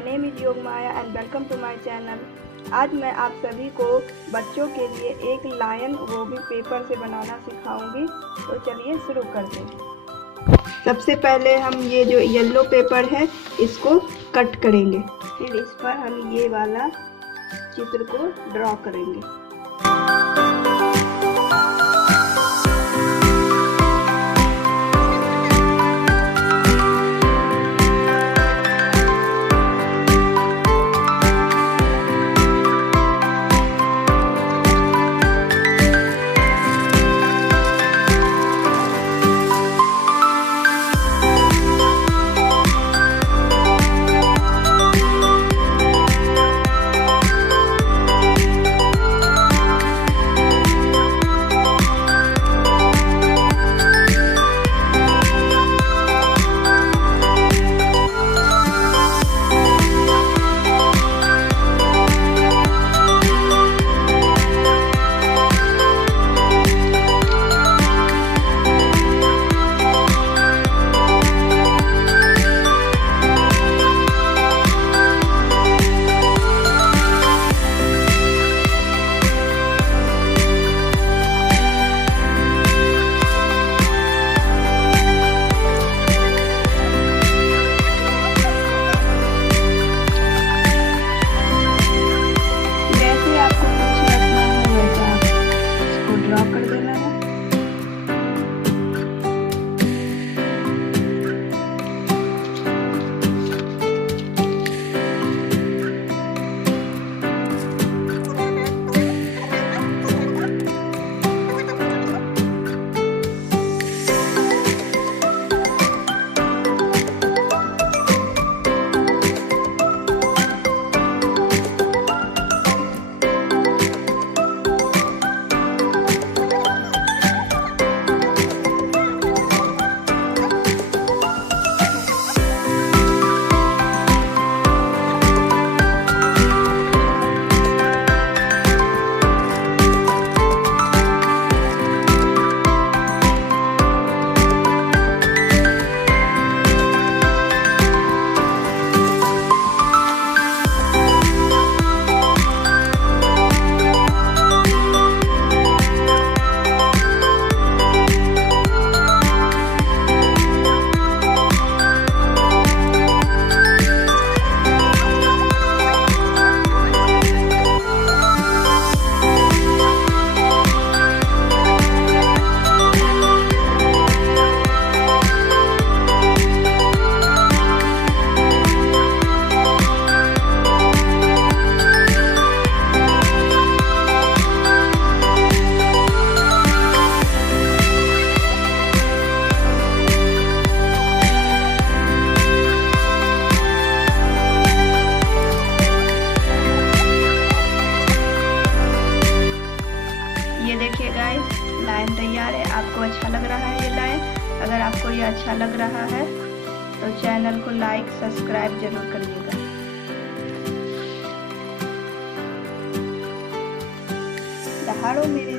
My name is Yogmaya and welcome to my channel. आज मैं आप सभी को बच्चों के लिए एक लायन वो भी पेपर से बनाना सिखाऊंगी। तो चलिए शुरू करते हैं। सबसे पहले हम ये जो येलो पेपर है इसको कट करेंगे, फिर इस पर हम ये वाला चित्र को ड्रॉ करेंगे। लाइन तैयार है। आपको अच्छा लग रहा है ये लाइन? अगर आपको ये अच्छा लग रहा है तो चैनल को लाइक सब्सक्राइब जरूर करिएगा। दहाड़ो मेरे